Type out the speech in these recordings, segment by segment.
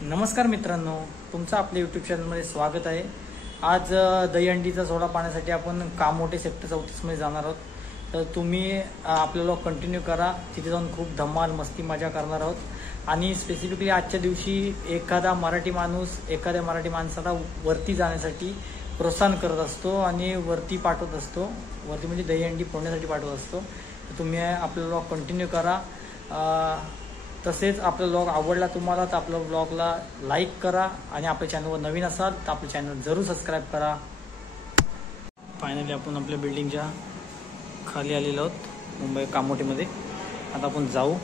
नमस्कार मित्रांनो, तुमचं आपल्या यूट्यूब चॅनलमध्ये स्वागत आहे। आज दहीहंडीचा सोडा पाण्यासाठी आपण कामोठे सेक्टर 34 मध्ये जाणार आहोत। तर तुम्ही आपला व्लॉग कंटिन्यू करा, तिथे जाऊन खूप धमाल मस्ती मजा करणार आहोत। आणि स्पेसिफिकली आजच्या दिवशी एखाद्या मराठी माणसाला वरती जाण्यासाठी प्रोत्साहन करत असतो आणि वरती पाठवत असतो, वरती म्हणजे दहीहंडी फोडण्यासाठी पाठवत असतो। तर तुम्ही आपला व्लॉग कंटिन्यू करा। तसेच आपला व्लॉग आवडला तुम्हाला तर आपल्या व्लॉगला लाईक करा आणि आपल्या चॅनलवर नवीन असाल तर आपल्या चॅनल जरूर सबस्क्राईब करा। फायनली आपण आपल्या बिल्डिंगच्या खाली आलेलो आहोत, मुंबई कामोठीमध्ये। आता आपण जाऊ।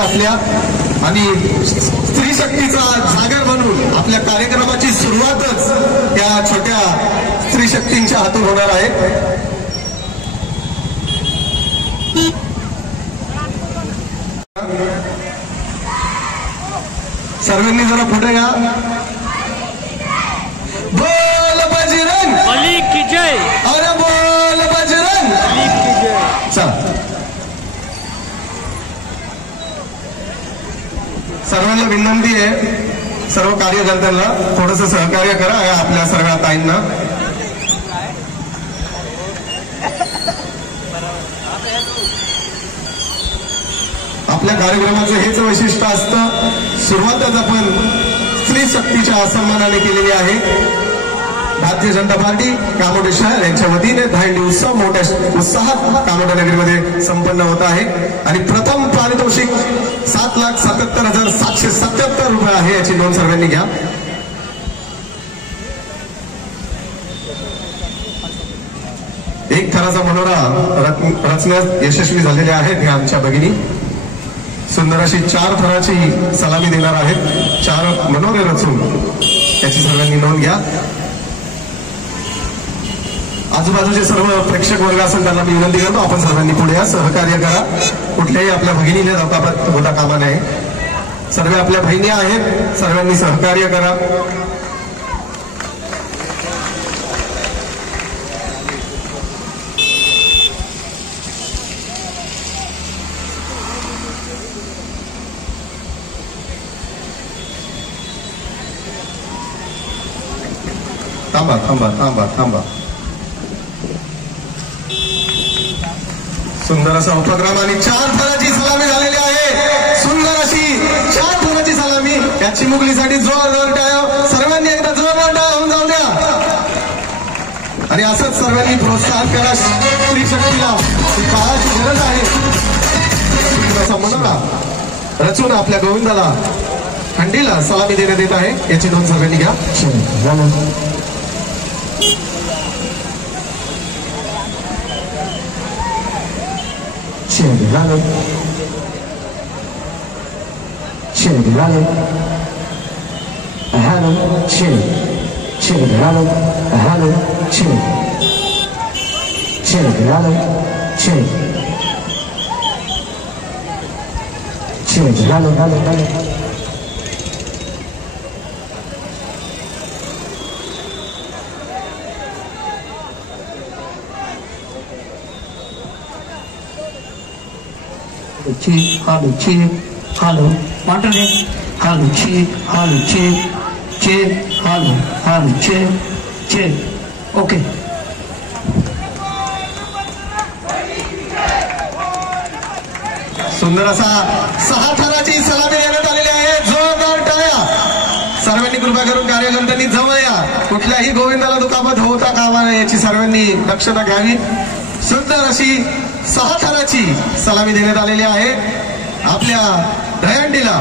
आपल्या आणि स्त्री शक्तीचा जागर बनून आपल्या कार्यक्रमाची सुरुवातच या छोट्या स्त्री शक्तींच्या हातून होणार आहे। सर्वांनी जरा पुढे या। बोल बजरंग बली की जय, अरे बोल बजरंग बली की जय। चल, सर्वांना विनंती आहे, सर्व कार्यकर्त्यांना थोडंसं सहकार्य करा आपल्या सर्व ताईंना। आपल्या कार्यक्रमाचं हेच वैशिष्ट्य असतं, सुरुवातच आपण स्त्री शक्तीच्या सन्मानाने केलेली आहे। भारतीय जनता पार्टी कामोठे शहर यांच्या वतीने दहीहंडी उत्सव मोठ्या उत्साहात कामोठा नगरीमध्ये संपन्न होत आहे आणि प्रथम पारितोषिक 7,77,777 रुपये आहे, याची नोंद सर्वांनी घ्या। एक थराचा मनोरा रचण्यास यशस्वी झालेले आहेत हे आमच्या भगिनी। सुंदर अशी 4 थराची सलामी देणार आहेत, 4 मनोरे रचून याची सर्वांनी नोंद घ्या। आजूबाजूचे सर्व प्रेक्षक वर्ग असेल त्यांना मी विनंती करतो, आपण सर्वांनी पुढे या, सहकार्य करा। कुठल्याही आपल्या भगिनीने होता कामा नये। सर्व आपल्या बहिणी आहेत, सर्वांनी सहकार्य करा। थांबा थांबा थांबा थांबा। सुंदर असा उपक्रम आणि 4 थराची सलामी झालेली आहे। सुंदर अशी 4 थराची सलामी, या चिमुकलीसाठी जोरदार टाळ्या, सर्वांनी एकदा जोरदार टाळ्या होऊन जाऊ द्या। आणि असंच सर्वांनी प्रोत्साहन करा स्त्री शक्तीला, काळाची गरज आहे। असा मनोरा रचून आपल्या गोविंदाला हंडीला सलामी देण्यात येत आहे. याची नोंद सर्वांनी घ्या. Hello, Monterey, hello, check. Okay. सुंदर असा 6 थराची सलामी देण्यात आलेली आहे. जोरदार टाळ्या. सर्वांनी कृपा करून कार्यकर्त्यांनी जवळ या. कुठल्याही गोविंदाला दुखापत होता कामा नये याची सर्वांनी दक्षता घ्यावी. सुंदर अशी 6 थराची सलामी देण्यात आलेली आहे. आपल्या दहीहंडीला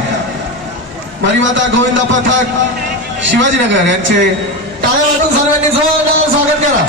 मरीमाता गोविंदा पथक शिवाजीनगर यांचे टाळ्या वाजवून सर्वांनी जोरदार स्वागत करा.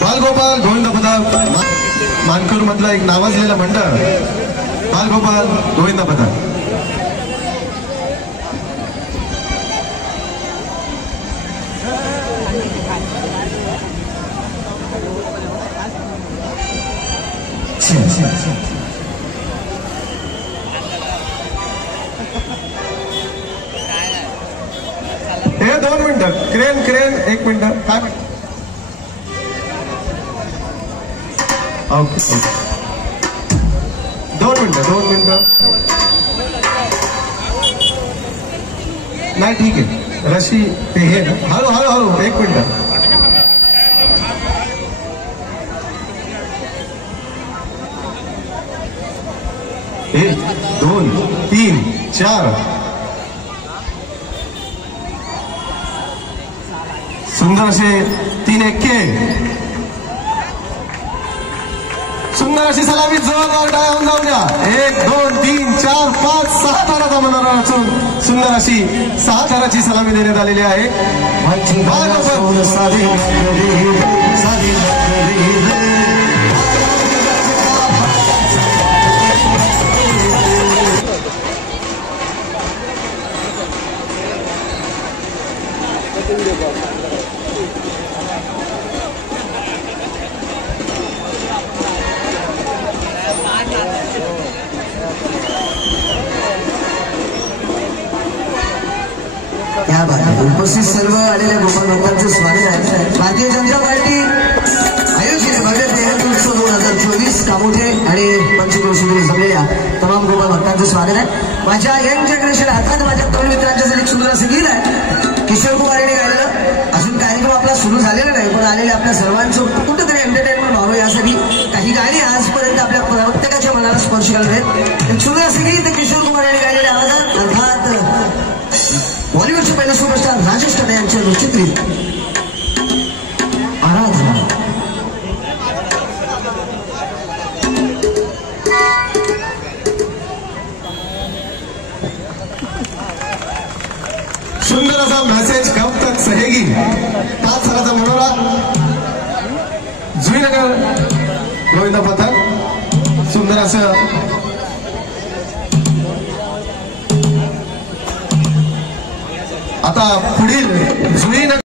बालगोपाल गोविंद पथक मानकूर मधलं एक नावाजलेलं मंडळ बालगोपाल गोविंद पथक. हे 2 मिनिटं क्रेन 1 मिनिट काय ओके 2 मिनिटं नाही ठीक आहे. रशी ते हे ना हळू 1 मिनिट. 1 2 3 4 सुंदर असे 3 एक्के. सुंदर अशी सलामी जोरदार टाळ्या होऊन जाऊ द्या. 1 2 3 4 5 6 थराचा मनोरा असून सुंदर अशी 6 थराची सलामी देण्यात आलेली आहे. उपस्थित सर्व आलेल्या गोपाल भक्तांचं स्वागत आहे. भारतीय जनता पार्टी आयोजित भव्य देहंती उत्सव 2024 कामोठे आणि पंचक्रोशीमध्ये जमलेल्या तमाम गोपाल भक्तांचं स्वागत आहे. माझ्या यंग जनरेशन अर्थात माझ्या तरुण मित्रांच्यासाठी एक सुंदर असं गीत आहे किशोर कुमार यांनी गायलेलं. अजून कार्यक्रम आपला सुरू झालेला नाही पण आलेले आपल्या सर्वांचं कुठंतरी एंटरटेनमेंट व्हावं यासाठी काही गाणी आजपर्यंत आपल्या प्रत्येकाच्या मनाला स्पर्श करत आहेत. एक सुंदर असं गीत किशोर कुमार यांनी गायलेल्या आवाजात अर्थात बॉलिवूडचे पहिले सुपरस्टार राजेश खन्ना यांच्या चित्रित आराधना. सुंदर असा मेसेज कब तक सहेगी 5 थराचा मनोरा जुईनगर गोविंद पथक. सुंदर असं आता पुढील जुईनगर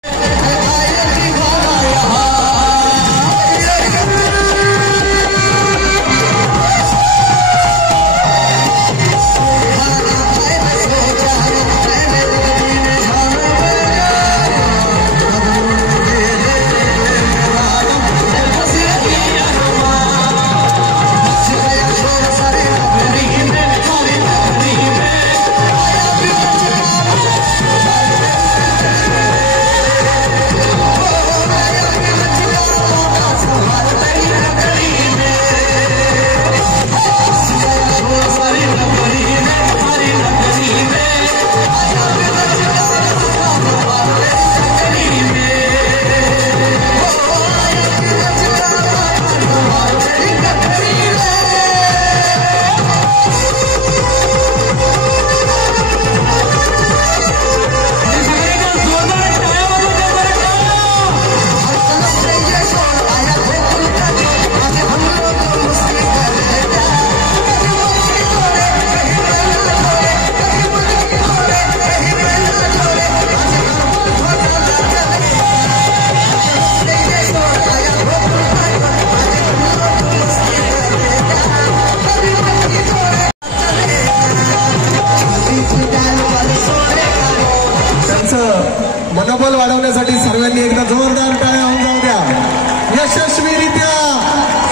त्यांच्यासाठी सर्वांनी एकदा जोरदार टाळ्या होऊन जाऊ द्या. यशस्वीरित्या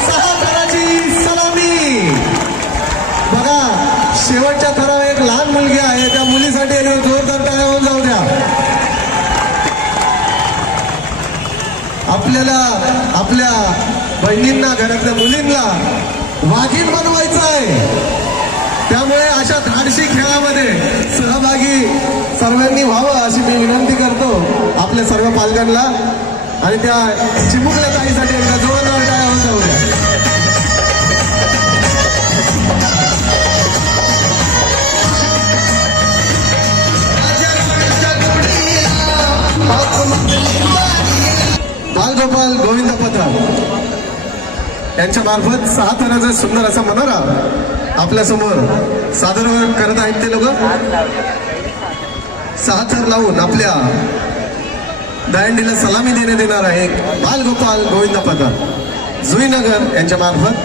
6 थराची सलामी. बघा शेवटच्या थरावर एक लहान मुलगी आहे, त्या मुलीसाठी एकदा जोरदार टाळ्या होऊन जाऊ द्या. आपल्याला आपल्या बहिणींना घरातल्या मुलींना वाघीण बनवायचं आहे. त्यामुळे अशा धाडसी खेळामध्ये सहभागी सर्वांनी व्हावं अशी मी विनंती करतो आपल्या सर्व पालकांना. आणि त्या चिमुकल्या ताईसाठी एकदा जोरदार टाळ्या होऊन जाऊ द्या. बालगोपाल गोविंद पथक यांच्या मार्फत 6 थराचा सुंदर असा मनोरा आपल्या समोर सादर करत आहेत. ते लोक 6 थर लावून आपल्या दहीहंडीला सलामी देण्यात येणार आहे. बालगोपाल गोविंद पथक जुईनगर यांच्या मार्फत.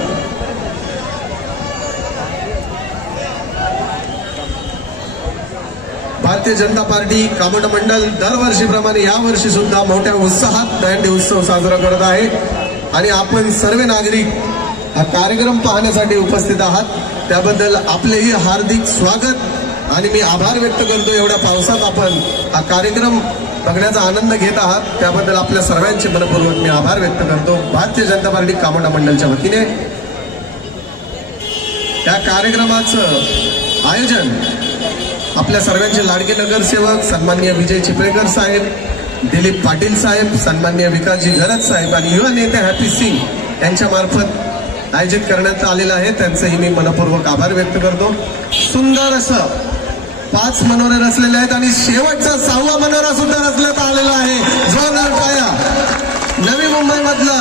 भारतीय जनता पार्टी कामोड मंडळ दरवर्षीप्रमाणे यावर्षी सुद्धा मोठ्या उत्साहात दहीहंडी उत्सव साजरा करत आहे. आणि आपण सर्व नागरिक हा कार्यक्रम पाहण्यासाठी उपस्थित आहात, त्याबद्दल आपलेही हार्दिक स्वागत आणि मी आभार व्यक्त करतो. एवढ्या पावसात आपण हा कार्यक्रम बघण्याचा आनंद घेत आहात, त्याबद्दल आपल्या सर्वांचे मनपूर्वक मी आभार व्यक्त करतो. भारतीय जनता पार्टी कामोड मंडळच्या वतीने या कार्यक्रमाचं आयोजन आपल्या सर्वांचे लाडके नगरसेवक सन्माननीय विजय चिपळेकर साहेब, दिलीप पाटील साहेब, सन्माननीय विकासजी घरत साहेब आणि युवा नेते हॅपी सिंग यांच्या मार्फत आयोजित करण्यात आलेलं आहे. त्यांचंही मी मनपूर्वक आभार व्यक्त करतो. सुंदर असं 5 मनोरे रचलेले आहेत आणि शेवटचा 6वा मनोरा सुद्धा रचण्यात आलेला आहे. जोरदार टाळ्या. नवी मुंबई मधलं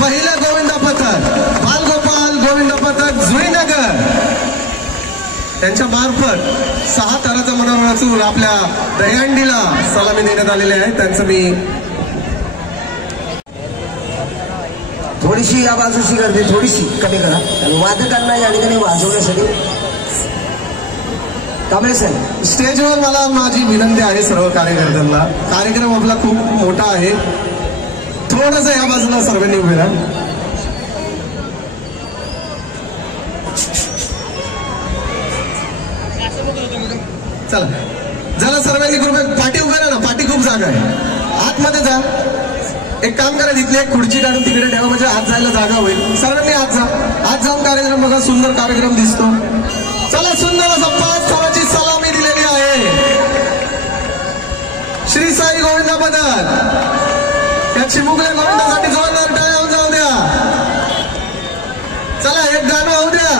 पहिलं गोविंद पथक बालगोपाल गोविंद पथक जुईनगर त्यांच्या मार्फत 6 थराचा मनोरा रचून आपल्या दहीहंडीला सलामी देण्यात आलेली आहे. त्यांचं मी थोडीशी या बाजूशी गर्दी थोडीशी कमी करा आणि वादकांना या ठिकाणी वाजवण्यासाठी. कांबळे साहेब स्टेजवर मला माझी विनंती आहे सर्व कार्यकर्त्यांना, कार्यक्रम आपला खूप मोठा आहे, थोडंसं या बाजूला सर्वांनी उभे राहा. चला जरा सर्वांनी कृपया पाठी उभे राहा ना, पाठी खूप जागा आहे. आतमध्ये जा. एक काम करा, तिथली एक खुर्ची काढून तिकडे ठेवा म्हणजे आत जायला जागा होईल. सर्वांनी आत जा. आत जाऊन कार्यक्रम बघा, सुंदर कार्यक्रम दिसतो. चला सुंदर असं 5 थराची सलामी दिलेली आहे. श्री साई गोविंद पथक त्या चिमुकल्या गोविंदासाठी जोरदार टाळ्या होऊन जाऊ द्या. चला एक गाणं होऊ द्या.